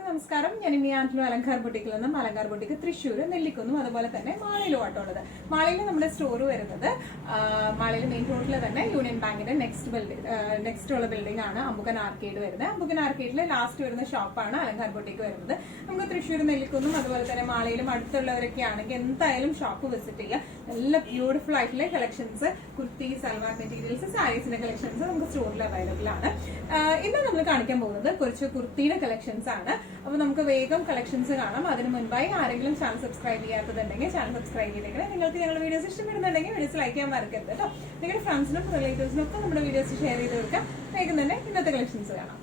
നമസ്കാരം. ഞാൻ ഇനി ആൻഡ്ലു അലങ്കാർ ബൊട്ടിക്കിൽ നിന്നും അലങ്കാർ ബൊട്ടിക്ക് തൃശ്ശൂർ നെല്ലിക്കുന്നും അതുപോലെ തന്നെ മാളയിലും ആട്ടുള്ളത്. മാളയിൽ നമ്മുടെ സ്റ്റോർ വരുന്നത് മാളയിൽ മെയിൻ റോഡിൽ തന്നെ യൂണിയൻ ബാങ്കിന്റെ നെക്സ്റ്റ് ഉള്ള ബിൽഡിംഗ് ആണ് അമ്പുകൻ ആർക്കേഡ് വരുന്നത്. അമ്പുകൻ ആർക്കേഡിലെ ലാസ്റ്റ് വരുന്ന ഷോപ്പാണ് അലങ്കാർ ബൊട്ടിക്ക് വരുന്നത്. നമുക്ക് തൃശ്ശൂർ നെല്ലിക്കുന്നും അതുപോലെ തന്നെ മാളയിലും അടുത്തുള്ളവരൊക്കെ ആണെങ്കിൽ എന്തായാലും ഷോപ്പ് വിസിറ്റ് ചെയ്യുക. നല്ല ബ്യൂട്ടിഫുൾ ആയിട്ടുള്ള കളക്ഷൻസ്, കുർത്തി, സൽവാർ മെറ്റീരിയൽസ്, സാരീസിന്റെ കളക്ഷൻസ് നമുക്ക് സ്റ്റോറിൽ അവൈലബിൾ ആണ്. ഇന്ന് നമ്മൾ കാണിക്കാൻ പോകുന്നത് കുറച്ച് കുർത്തിയുടെ കളക്ഷൻസ് ആണ്. അപ്പൊ നമുക്ക് വേഗം കളക്ഷൻസ് കാണാം. അതിന് മുൻപായി ആരെങ്കിലും ചാനൽ സബ്സ്ക്രൈബ് ചെയ്യാത്തതുണ്ടെങ്കിൽ ചാനൽ സബ്സ്ക്രൈബ് ചെയ്തേക്കണം. നിങ്ങൾക്ക് ഞങ്ങളുടെ വീഡിയോസ് ഇഷ്ടപ്പെടുന്നുണ്ടെങ്കിൽ വീഡിയോസ് ലൈക്ക് ചെയ്യാൻ മറക്കരുത് കേട്ടോ. നിങ്ങളുടെ ഫ്രണ്ട്സിനും റിലേറ്റീവ്സിനും ഒക്കെ നമ്മുടെ വീഡിയോസ് ഷെയർ ചെയ്ത് കൊടുക്കാം. വേഗം തന്നെ ഇന്നത്തെ കളക്ഷൻസ് കാണാം.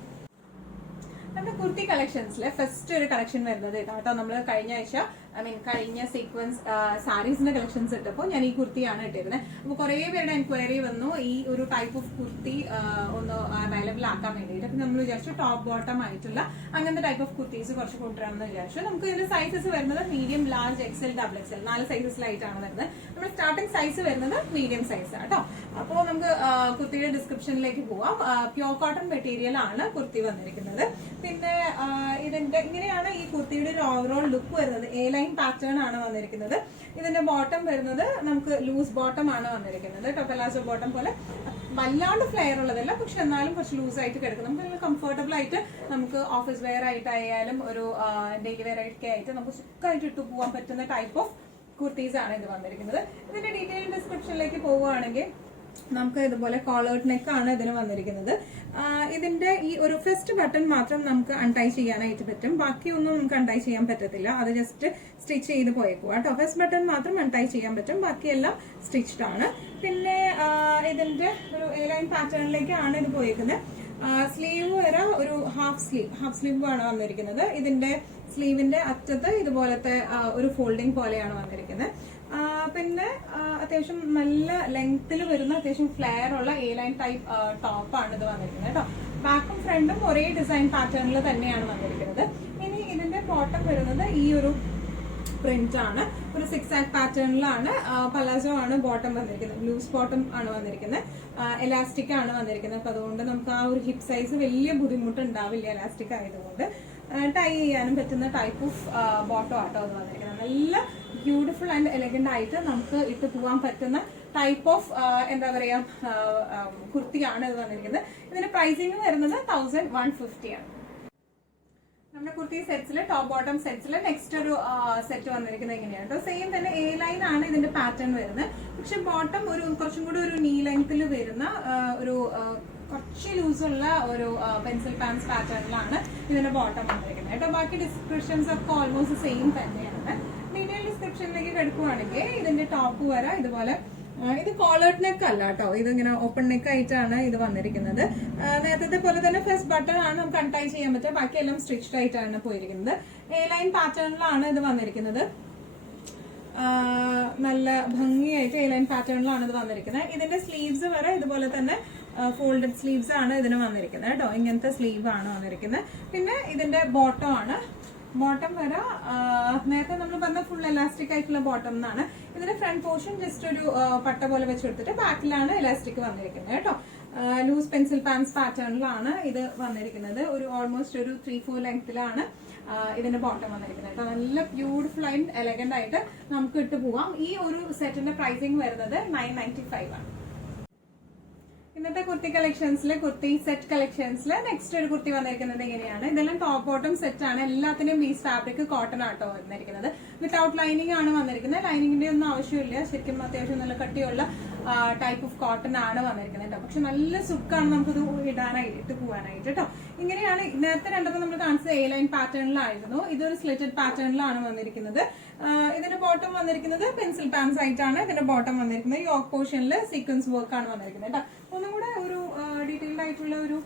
നമ്മുടെ കുർത്തി കളക്ഷൻസിലെ ഫസ്റ്റ് ഒരു കളക്ഷൻ വരുന്നത് ഇതാട്ടോ. നമ്മൾ കഴിഞ്ഞ സീക്വൻസ് സാരീസിന്റെ കളക്ഷൻസ് ഇട്ടപ്പോൾ ഞാൻ ഈ കുർത്തിയാണ് ഇട്ടിരുന്നത്. അപ്പൊ കുറെ പേരുടെ എൻക്വയറി വന്നു ഈ ഒരു ടൈപ്പ് ഓഫ് കുർത്തി ഒന്ന് അവൈലബിൾ ആക്കാൻ വേണ്ടിയിട്ട്. അപ്പൊ നമ്മൾ വിചാരിച്ചു ടോപ്പ് ബോട്ടം ആയിട്ടുള്ള അങ്ങനത്തെ ടൈപ്പ് ഓഫ് കുർത്തീസ് കുറച്ച് കൊണ്ടുവരാമെന്ന് വിചാരിച്ചു. നമുക്ക് ഇതിന്റെ സൈസസ് വരുന്നത് medium, large, XL, double XL 4 സൈസസിലായിട്ടാണ് വരുന്നത്. നമ്മുടെ സ്റ്റാർട്ടിംഗ് സൈസ് വരുന്നത് മീഡിയം സൈസ് ആട്ടോ. അപ്പോൾ നമുക്ക് കുർത്തിയുടെ ഡിസ്ക്രിപ്ഷനിലേക്ക് പോവാം. പ്യോർ കോട്ടൺ മെറ്റീരിയൽ ആണ് കുർത്തി വന്നിരിക്കുന്നത്. പിന്നെ ഇതിന്റെ ഇങ്ങനെയാണ് ഈ കുർത്തിയുടെ ഒരു ഓവറോൾ ലുക്ക് വരുന്നത്. എ ലൈൻ പാറ്റേൺ ആണ് വന്നിരിക്കുന്നത്. ഇതിന്റെ ബോട്ടം വരുന്നത് നമുക്ക് ലൂസ് ബോട്ടം ആണ് വന്നിരിക്കുന്നത്. ടൊപ്പലാസോ ബോട്ടം പോലെ വല്ലാണ്ട് ഫ്ലെയർ ഉള്ളതല്ല, പക്ഷെ എന്നാലും കുറച്ച് ലൂസ് ആയിട്ട് കിടക്കും. നമുക്ക് കംഫർട്ടബിൾ ആയിട്ട് നമുക്ക് ഓഫീസ് വെയർ ആയിട്ടായാലും ഒരു ഡെയിലി വെയർ ഒക്കെ ആയിട്ട് നമുക്ക് സുഖമായിട്ട് ഇട്ടു പോകാൻ പറ്റുന്ന ടൈപ്പ് ഓഫ് കുർത്തീസ് ആണ് ഇത് വന്നിരിക്കുന്നത്. ഇതിന്റെ ഡീറ്റെയിൽ ഡിസ്ക്രിപ്ഷനിലേക്ക് പോവുകയാണെങ്കിൽ നമുക്ക് ഇതുപോലെ കോളേർഡ് നെക്ക് ആണ് ഇതിന് വന്നിരിക്കുന്നത്. ഇതിന്റെ ഈ ഒരു ഫസ്റ്റ് ബട്ടൺ മാത്രം നമുക്ക് അൺടൈ ചെയ്യാനായിട്ട് പറ്റും. ബാക്കിയൊന്നും നമുക്ക് അൺടൈ ചെയ്യാൻ പറ്റത്തില്ല. അത് ജസ്റ്റ് സ്റ്റിച്ച് ചെയ്ത് പോയേക്കുക കേട്ടോ. ഫസ്റ്റ് ബട്ടൺ മാത്രം അൺടൈ ചെയ്യാൻ പറ്റും, ബാക്കിയെല്ലാം സ്റ്റിച്ച്ഡ് ആണ്. പിന്നെ ഇതിന്റെ ഒരു എ ലൈൻ പാറ്റേണിലേക്കാണ് ഇത് പോയിരിക്കുന്നത്. സ്ലീവ് വരെ ഒരു ഹാഫ് സ്ലീവ് ആണ് വന്നിരിക്കുന്നത്. ഇതിന്റെ സ്ലീവിന്റെ അറ്റത്ത് ഇതുപോലത്തെ ഒരു ഫോൾഡിംഗ് പോലെയാണ് വന്നിരിക്കുന്നത്. പിന്നെ അത്യാവശ്യം നല്ല ലെങ്ത്തിൽ വരുന്ന അത്യാവശ്യം ഫ്ലെയർ ഉള്ള എ ലൈൻ ടൈപ്പ് ടോപ്പാണ് ഇത് വന്നിരിക്കുന്നത് കേട്ടോ. ബാക്കും ഫ്രണ്ടും ഒരേ ഡിസൈൻ പാറ്റേണിൽ തന്നെയാണ് വന്നിരിക്കുന്നത്. ഇനി ഇതിന്റെ ബോട്ടം വരുന്നത് ഈ ഒരു പ്രിന്റ് ആണ്. ഒരു 6 ആക്ട് പാറ്റേണിലാണ്. പലാസോ ആണ് ബോട്ടം വന്നിരിക്കുന്നത്. ലൂസ് ബോട്ടം ആണ് വന്നിരിക്കുന്നത്. എലാസ്റ്റിക് ആണ് വന്നിരിക്കുന്നത്. അപ്പൊ അതുകൊണ്ട് നമുക്ക് ആ ഒരു ഹിപ്പ് സൈസ് വലിയ ബുദ്ധിമുട്ടുണ്ടാവില്ല. എലാസ്റ്റിക് ആയതുകൊണ്ട് ടൈ ചെയ്യാനും പറ്റുന്ന ടൈപ്പ് ഓഫ് ബോട്ടം ആട്ടോ അത് വന്നിരിക്കുന്നത്. നല്ല ബ്യൂട്ടിഫുൾ ആൻഡ് എലഗന്റ് ആയിട്ട് നമുക്ക് ഇട്ട് പോകാൻ പറ്റുന്ന ടൈപ്പ് ഓഫ് എന്താ പറയാ കുർത്തിയാണ് ഇത് വന്നിരിക്കുന്നത്. ഇതിന്റെ പ്രൈസിങ് വരുന്നത് 1150 ആണ്. നമ്മുടെ കുർത്തി സെറ്റ്സില് ടോപ്പ് ബോട്ടം സെറ്റ്സില് നെക്സ്റ്റ് ഒരു സെറ്റ് വന്നിരിക്കുന്നത് എങ്ങനെയാണ് കേട്ടോ. സെയിം തന്നെ എ ലൈൻ ആണ് ഇതിന്റെ പാറ്റേൺ വരുന്നത്. പക്ഷെ ബോട്ടം ഒരു കുറച്ചും കൂടി ഒരു നീ ലെങ്ത്തിൽ വരുന്ന ഒരു കുറച്ച് ലൂസുള്ള ഒരു പെൻസിൽ പാൻസ് പാറ്റേണിലാണ് ഇതിന്റെ ബോട്ടം വന്നിരിക്കുന്നത് കേട്ടോ. ബാക്കി ഡിസ്ക്രിപ്ഷൻസ് ഒക്കെ ഓൾമോസ്റ്റ് സെയിം തന്നെയാണ്. ഡീറ്റെയിൽ ഡിസ്ക്രിപ്ഷനിലേക്ക് കിടക്കുവാണെങ്കിൽ ഇതിന്റെ ടോപ്പ് വരെ ഇതുപോലെ ഇത് കോളേർഡ് നെക്ക് അല്ല കേട്ടോ. ഇതിങ്ങനെ ഓപ്പൺ നെക്ക് ആയിട്ടാണ് ഇത് വന്നിരിക്കുന്നത്. നേരത്തെ പോലെ തന്നെ ഫസ്റ്റ് ബട്ടൺ ആണ് നമുക്ക് അൺടൈ ചെയ്യാൻ പറ്റുക. ബാക്കിയെല്ലാം സ്റ്റിച്ച്ഡ് ആയിട്ടാണ് പോയിരിക്കുന്നത്. എ ലൈൻ പാറ്റേണിലാണ് ഇത് വന്നിരിക്കുന്നത്. നല്ല ഭംഗിയായിട്ട് എ ലൈൻ പാറ്റേണിലാണ് ഇത് വന്നിരിക്കുന്നത്. ഇതിന്റെ സ്ലീവ്സ് വരെ ഇതുപോലെ തന്നെ ഫോൾഡഡ് സ്ലീവ്സ് ആണ് ഇതിന് വന്നിരിക്കുന്നത് കേട്ടോ. ഇങ്ങനത്തെ സ്ലീവ് ആണ് വന്നിരിക്കുന്നത്. പിന്നെ ഇതിന്റെ ബോട്ടം ആണ്. ബോട്ടം വരെ നേരത്തെ നമ്മൾ പറഞ്ഞ ഫുൾ എലാസ്റ്റിക് ആയിട്ടുള്ള ബോട്ടം എന്നാണ്. ഇതിന്റെ ഫ്രണ്ട് പോർഷൻ ജസ്റ്റ് ഒരു പട്ട പോലെ വെച്ചെടുത്തിട്ട് ബാക്കിലാണ് എലാസ്റ്റിക് വന്നിരിക്കുന്നത് കേട്ടോ. ലൂസ് പെൻസിൽ പാൻസ് പാറ്റേണിലാണ് ഇത് വന്നിരിക്കുന്നത്. ഒരു ഓൾമോസ്റ്റ് ഒരു 3-4 ലെങ്ത്തിലാണ് ഇതിന്റെ ബോട്ടം വന്നിരിക്കുന്നത് കേട്ടോ. നല്ല ബ്യൂട്ടിഫുൾ ആൻഡ് എലഗന്റ് ആയിട്ട് നമുക്ക് ഇട്ട് പോവാം. ഈ ഒരു സെറ്റിന്റെ പ്രൈസിങ് വരുന്നത് 995 ആണ്. ഇന്നത്തെ കുർത്തി കളക്ഷൻസിലെ കുർത്തി സെറ്റ് കളക്ഷൻസിൽ നെക്സ്റ്റ് ഒരു കുർത്തി വന്നിരിക്കുന്നത് എങ്ങനെയാണ്. ഇതെല്ലാം ടോപ്പ് ബോട്ടം സെറ്റ് ആണ്. എല്ലാത്തിന്റെയും ബീസ് ഫാബ്രിക് കോട്ടൺ ആട്ടോ വന്നിരിക്കുന്നത്. വിത്തൗട്ട് ലൈനിങ് ആണ് വന്നിരിക്കുന്നത്. ലൈനിങ്ങിന്റെ ഒന്നും ആവശ്യമില്ല. ശരിക്കും അത്യാവശ്യം നല്ല കട്ടിയുള്ള ടൈപ്പ് ഓഫ് കോട്ടൺ ആണ് വന്നിരിക്കുന്നത് കേട്ടോ. പക്ഷെ നല്ല സുഖമാണ് നമുക്കിത് ഇട്ട് പോകാനായിട്ട് കേട്ടോ. ഇങ്ങനെയാണ് നേരത്തെ രണ്ടപ്പോൾ നമ്മൾ കാണിച്ചത് എ ലൈൻ പാറ്റേണിലായിരുന്നു. ഇതൊരു സ്ലിറ്റഡ് പാറ്റേണിലാണ് വന്നിരിക്കുന്നത്. ഇതിന്റെ ബോട്ടം വന്നിരിക്കുന്നത് പെൻസിൽ പാൻസ് ആയിട്ടാണ് ഇതിന്റെ ബോട്ടം വന്നിരിക്കുന്നത്. യോക്ക് പോർഷനിൽ സീക്വൻസ് വർക്ക് ആണ് വന്നിരിക്കുന്നത് കേട്ടോ. ഒന്നും കൂടെ ഒരു ഡീറ്റെയിൽഡ് ആയിട്ടുള്ള ഒരു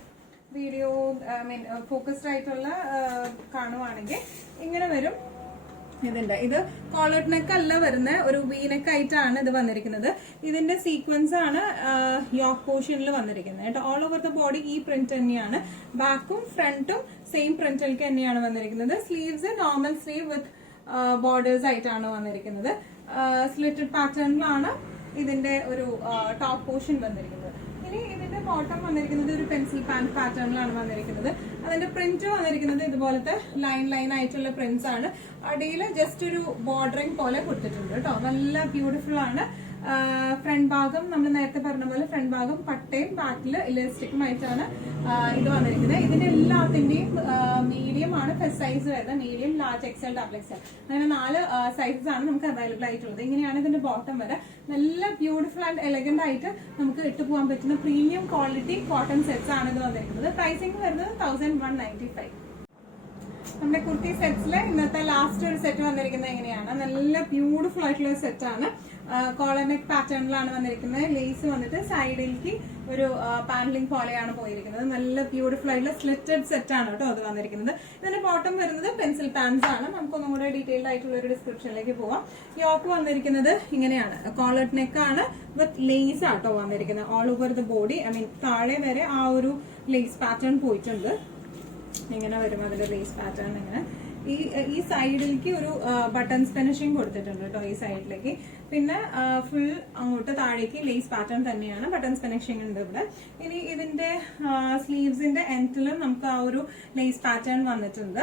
വീഡിയോ ഫോക്കസ്ഡ് ആയിട്ടുള്ള കാണുവാണെങ്കിൽ ഇങ്ങനെ വരും. ഇത് കോളേർഡ് നെക്ക് അല്ല വരുന്ന ഒരു വി നെക്ക് ആയിട്ടാണ് ഇത് വന്നിരിക്കുന്നത്. ഇതിന്റെ സീക്വൻസ് ആണ് യോക്ക് പോർഷനിൽ വന്നിരിക്കുന്നത് കേട്ടോ. ഓൾ ഓവർ ദ ബോഡി ഈ പ്രിന്റ് തന്നെയാണ്. ബാക്കും ഫ്രണ്ടും സെയിം പ്രിന്റിലേക്ക് തന്നെയാണ് വന്നിരിക്കുന്നത്. Sleeves normal sleeve with borders ആയിട്ടാണ് വന്നിരിക്കുന്നത്. സ്ലിറ്റഡ് പാറ്റേണിലാണ് ഇതിന്റെ ഒരു ടോപ്പ് പോർഷൻ വന്നിരിക്കുന്നത്. ഇനി ഇതിന്റെ ബോട്ടം വന്നിരിക്കുന്നത് ഒരു പെൻസിൽ പാൻറ് പാറ്റേണിലാണ് വന്നിരിക്കുന്നത്. അതിന്റെ പ്രിന്റ് വന്നിരിക്കുന്നത് ഇതുപോലത്തെ ലൈൻ ആയിട്ടുള്ള പ്രിന്റ്സ് ആണ്. അടിയിൽ ജസ്റ്റ് ഒരു ബോർഡറിങ് പോലെ കൊടുത്തിട്ടുണ്ട് കേട്ടോ. നല്ല ബ്യൂട്ടിഫുൾ ആണ്. ഫ്രണ്ട് ഭാഗം നമ്മൾ നേരത്തെ പറഞ്ഞ പോലെ ഫ്രണ്ട് ഭാഗം പട്ടയും ബാക്കിൽ ഇലാസ്റ്റിക്കുമായിട്ടാണ് ഇത് വന്നിരിക്കുന്നത്. ഇതിന്റെ എല്ലാത്തിന്റെയും മീഡിയം ആണ് ഫസ്റ്റ് സൈസ് വരുന്നത്. Medium, large, XL, double XL അങ്ങനെ 4 സൈസസ് ആണ് നമുക്ക് അവൈലബിൾ ആയിട്ടുള്ളത്. ഇങ്ങനെയാണ് ഇതിന്റെ ബോട്ടം വരെ. നല്ല ബ്യൂട്ടിഫുൾ ആൻഡ് എലഗന്റ് ആയിട്ട് നമുക്ക് ഇട്ടു പോകാൻ പറ്റുന്ന പ്രീമിയം ക്വാളിറ്റി കോട്ടൺ സെറ്റ്സ് ആണ് ഇത് വന്നിരിക്കുന്നത്. പ്രൈസിംഗ് വരുന്നത് 1195. നമ്മുടെ കുർത്തി സെറ്റ്സിലെ ഇന്നത്തെ ലാസ്റ്റ് ഒരു സെറ്റ് വന്നിരിക്കുന്നത് എങ്ങനെയാണ്, നല്ല ബ്യൂട്ടിഫുൾ ആയിട്ടുള്ള സെറ്റ് ആണ്. കോളർ നെക്ക് പാറ്റേണിലാണ് വന്നിരിക്കുന്നത്. ലേസ് വന്നിട്ട് സൈഡിലേക്ക് ഒരു പാനലിംഗ് പോലെയാണ് പോയിരിക്കുന്നത്. നല്ല ബ്യൂട്ടിഫുൾ ആയിട്ടുള്ള സ്ലിറ്റഡ് സെറ്റ് ആണ് കേട്ടോ അത് വന്നിരിക്കുന്നത്. ഇതിന്റെ ബോട്ടം വരുന്നത് പെൻസിൽ പാൻസ് ആണ്. നമുക്കൊന്നും കൂടെ ഡീറ്റെയിൽഡ് ആയിട്ടുള്ള ഒരു ഡിസ്ക്രിപ്ഷനിലേക്ക് പോവാം. യോക്ക് വന്നിരിക്കുന്നത് ഇങ്ങനെയാണ്, കോളർ നെക്ക് ആണ് വിത്ത് ലേസ് ആട്ടോ വന്നിരിക്കുന്നത്. All over the body, I mean താഴെ വരെ ആ ഒരു ലേസ് പാറ്റേൺ പോയിട്ടുണ്ട്. ഇങ്ങനെ വരും അതിന്റെ ലേസ് പാറ്റേൺ. ഇങ്ങനെ ഈ സൈഡിലേക്ക് ഒരു ബട്ടൺസ് ഫിനിഷിംഗ് കൊടുത്തിട്ടുണ്ട് കേട്ടോ ഈ സൈഡിലേക്ക്. പിന്നെ ഫുൾ അങ്ങോട്ട് താഴേക്ക് ലേസ് പാറ്റേൺ തന്നെയാണ്, ബട്ടൺസ് ഫിനിഷിംഗ് ഉണ്ട് ഇവിടെ. ഇനി ഇതിന്റെ സ്ലീവ്സിന്റെ എൻഡിലും നമുക്ക് ആ ഒരു ലേസ് പാറ്റേൺ വന്നിട്ടുണ്ട്.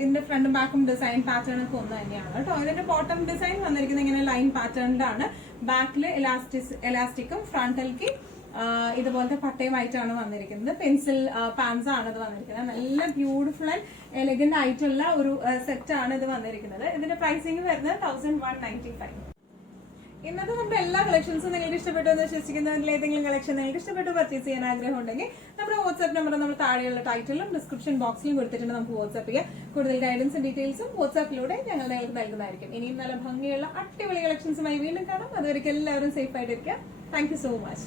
ഇതിന്റെ ഫ്രണ്ടും ബാക്കും ഡിസൈൻ പാറ്റേൺ ഒക്കെ ഒന്ന് തന്നെയാണ് കേട്ടോ. ഇതിന്റെ ബോട്ടം ഡിസൈൻ വന്നിരിക്കുന്നത് ഇങ്ങനെ ലൈൻ പാറ്റേണിലാണ്. ബാക്കിൽ എലാസ്റ്റിക്കും ഫ്രണ്ടിലേക്ക് ഇതുപോലത്തെ പട്ടയുമായിട്ടാണ് വന്നിരിക്കുന്നത്. പെൻസിൽ പാൻസ് ആണ് ഇത് വന്നിരിക്കുന്നത്. നല്ല ബ്യൂട്ടിഫുൾ ആൻഡ് എലഗന്റ് ആയിട്ടുള്ള ഒരു സെറ്റ് ആണ് ഇത് വന്നിരിക്കുന്നത്. ഇതിന്റെ പ്രൈസിംഗ് വരുന്നത് 1195. ഇന്നത്തെ നമ്മുടെ എല്ലാ കളക്ഷൻസും നിങ്ങൾക്ക് ഇഷ്ടപ്പെട്ടു എന്ന് വിശ്വസിക്കുന്നതിൽ ഏതെങ്കിലും കളക്ഷൻ നിങ്ങൾക്ക് ഇഷ്ടപ്പെട്ടു പർച്ചേസ് ചെയ്യാൻ ആഗ്രഹം ഉണ്ടെങ്കിൽ നമ്മുടെ വാട്സ്ആപ്പ് നമ്പർ നമ്മൾ താഴെയുള്ള ടൈറ്റിലും ഡിസ്ക്രിപ്ഷൻ ബോക്സിലും കൊടുത്തിട്ടുണ്ട്. നമുക്ക് വാട്സ്ആപ്പ് ചെയ്യാം. കൂടുതൽ ഗൈഡൻസും ഡീറ്റെയിൽസും വാട്സ്ആപ്പിലൂടെ ഞങ്ങളുടെ നൽകുന്നതായിരിക്കും. ഇനിയും നല്ല ഭംഗിയുള്ള അടിപൊളി കളക്ഷൻസുമായി വീണ്ടും കാണാം. അതുവരെ എല്ലാവരും സേഫ് ആയിട്ടിരിക്കാം. Thank you so much.